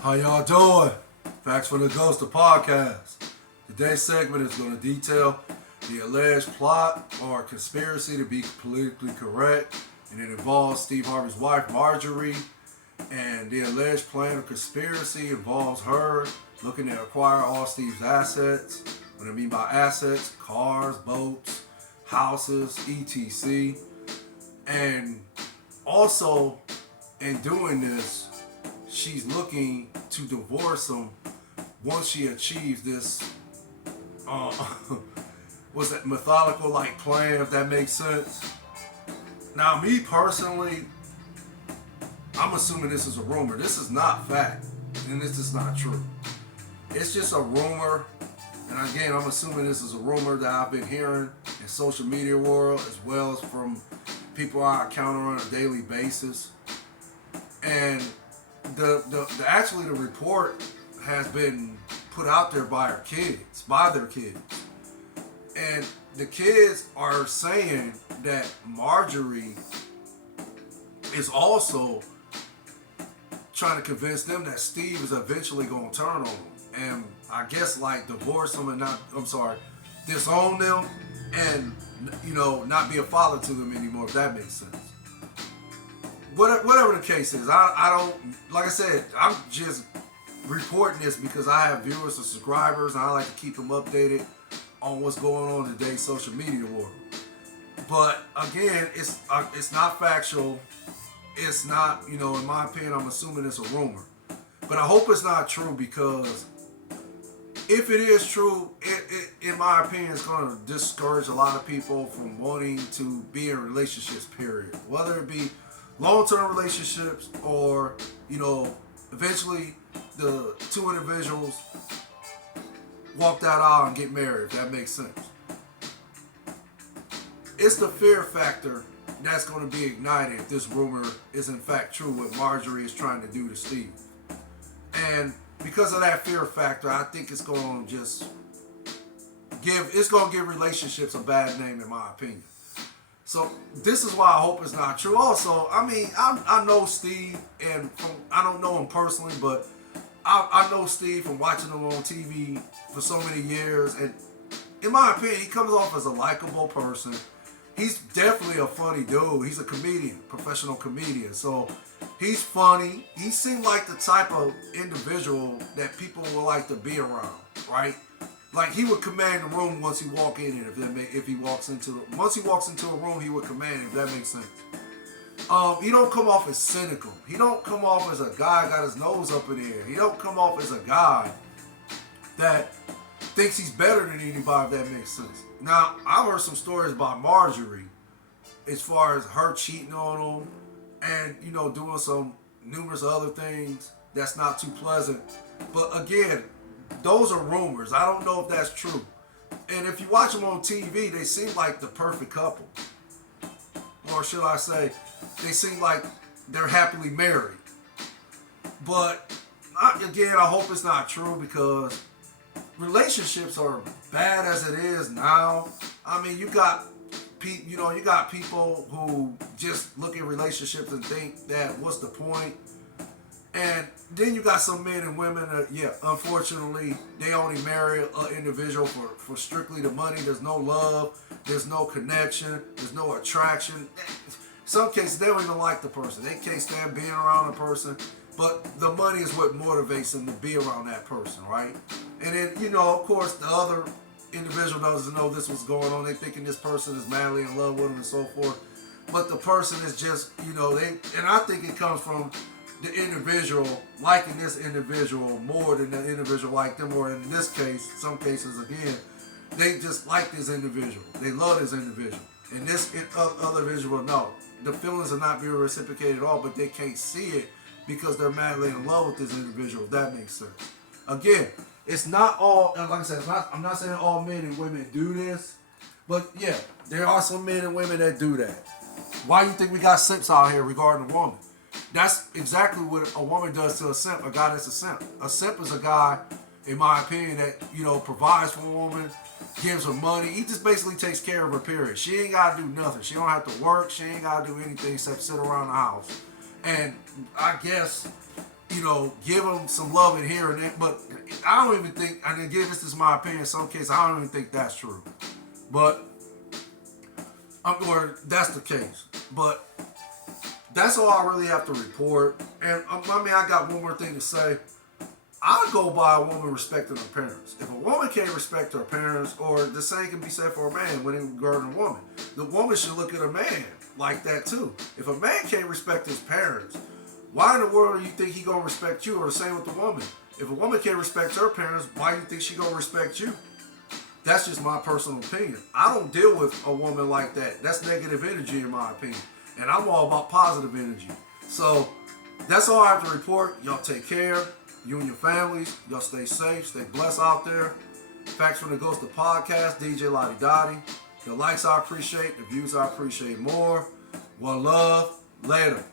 How y'all doing? Facts for the Ghost, the podcast. Today's segment is going to detail the alleged plot or conspiracy to be politically correct, and it involves Steve Harvey's wife, Marjorie, and the alleged plan of conspiracy involves her looking to acquire all Steve's assets. What I mean by assets, cars, boats, houses, etc. And also, in doing this, she's looking to divorce him once she achieves this uh, was that methodical like plan, if that makes sense. Now me personally, I'm assuming this is a rumor. This is not fact, and this is not true. It's just a rumor, and again, I'm assuming this is a rumor that I've been hearing in social media world as well as from people I encounter on a daily basis. And the report has been put out there by their kids. And the kids are saying that Marjorie is also trying to convince them that Steve is eventually going to turn on them. And I guess like divorce them and disown them and, not be a father to them anymore, if that makes sense. Whatever the case is, I don't, like I said, I'm just reporting this because I have viewers and subscribers and I like to keep them updated on what's going on in today's social media world. But again, it's not factual. It's not, in my opinion, I'm assuming it's a rumor. But I hope it's not true because if it is true, it in my opinion, is going to discourage a lot of people from wanting to be in relationships, period. Whether it be long-term relationships or, eventually the two individuals walk that aisle and get married, if that makes sense. It's the fear factor that's going to be ignited if this rumor is in fact true, what Marjorie is trying to do to Steve. And because of that fear factor, I think it's going to just give relationships a bad name, in my opinion. So this is why I hope it's not true. Also, I know Steve, and I don't know him personally, but I know Steve from watching him on TV for so many years, and in my opinion, he comes off as a likable person. He's definitely a funny dude. He's a comedian, professional comedian. So he's funny. He seemed like the type of individual that people would like to be around, right? Like he would command the room once he walk in it. Once he walks into a room, he would command it, if that makes sense. He don't come off as cynical. He don't come off as a guy got his nose up in the air. He don't come off as a guy that thinks he's better than anybody, if that makes sense. Now, I've heard some stories about Marjorie as far as her cheating on him and, doing some numerous other things that's not too pleasant. But again, those are rumors. I don't know if that's true. And if you watch them on TV, they seem like the perfect couple. Or should I say, they seem like they're happily married. But again, I hope it's not true because relationships are bad as it is now. I mean, you got people who just look at relationships and think that what's the point? And then you got some men and women that, unfortunately, they only marry an individual for strictly the money. There's no love. There's no connection. There's no attraction. In some cases, they don't even like the person. They can't stand being around a person. But the money is what motivates them to be around that person, right? And then, of course, the other individual doesn't know this was going on. They're thinking this person is madly in love with them and so forth. But the person is just, and I think it comes from the individual liking this individual more than the individual like them, or in this case, some cases again, they just like this individual. They love this individual. And this other individual, no. The feelings are not being reciprocated at all, but they can't see it because they're madly in love with this individual, if that makes sense. Again, it's not all, like I said, I'm not saying all men and women do this, but yeah, there are some men and women that do that. Why do you think we got simps out here regarding a woman? That's exactly what a woman does to a simp, a guy that's a simp. A simp is a guy, in my opinion, that, provides for a woman, gives her money. He just basically takes care of her, period. She ain't got to do nothing. She don't have to work. She ain't got to do anything except sit around the house. And I guess give them some love and here and there. But I don't even think, and again, this is my opinion, in some cases, I don't even think that's true. But, or that's the case. But that's all I really have to report. And I got one more thing to say. I go by a woman respecting her parents. If a woman can't respect her parents, or the same can be said for a man when in regarding a woman, the woman should look at a man like that too. If a man can't respect his parents, why in the world do you think he gonna respect you? Or the same with the woman. If a woman can't respect her parents, why do you think she gonna respect you? That's just my personal opinion. I don't deal with a woman like that. That's negative energy in my opinion. And I'm all about positive energy. So that's all I have to report. Y'all take care. You and your families. Y'all stay safe. Stay blessed out there. Facts from the Ghost of Podcast. DJ Laudy Daudy. The likes I appreciate. The views I appreciate more. One love. Later.